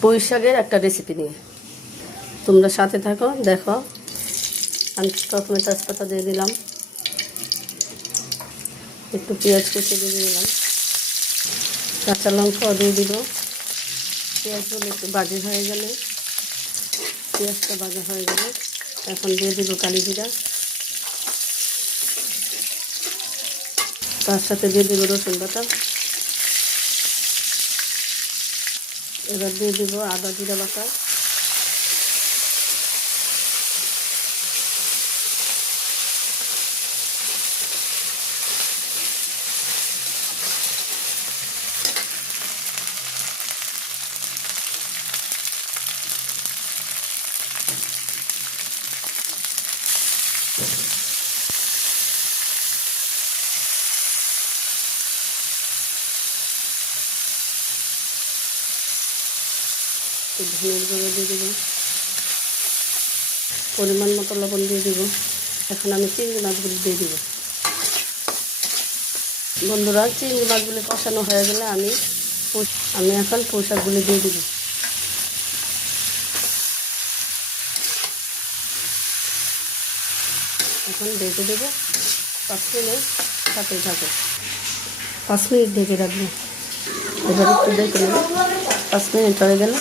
পুঁই শাকের একটা রেসিপি নিয়ে। তোমরা সাথে থাকো, দেখো। আমি প্রথমে তেজপাতা দিয়ে দিলাম, একটু পেঁয়াজ কুচি দিয়ে দিলাম, কাঁচা লঙ্কাও দিয়ে দিব। পেঁয়াজগুলো একটু ভাজি হয়ে গেলে, পেঁয়াজটা ভাজা হয়ে গেলে এখন দিয়ে দিব কালি জিরা, তার সাথে দিয়ে দিব রসুন বাটা। এবার দিয়ে দিব আদা জিরা বাটা, ধনের গুঁড়ো দিয়ে দিব, পরিমাণ মতো লবণ দিয়ে দিব। এখন আমি চিংড়ি মাছগুলি দিয়ে দিব। বন্ধুরা, চিংড়ি মাছগুলি কষানো হয়ে গেলে আমি এখন পুঁই শাকগুলি দিয়ে দিব। এখন ঢেকে দেবো 5 মিনিট, সাথে থাকো। 5 মিনিট ঢেকে রাখবো। এবার একটু দেখে নেব, 5 মিনিট হয়ে গেলে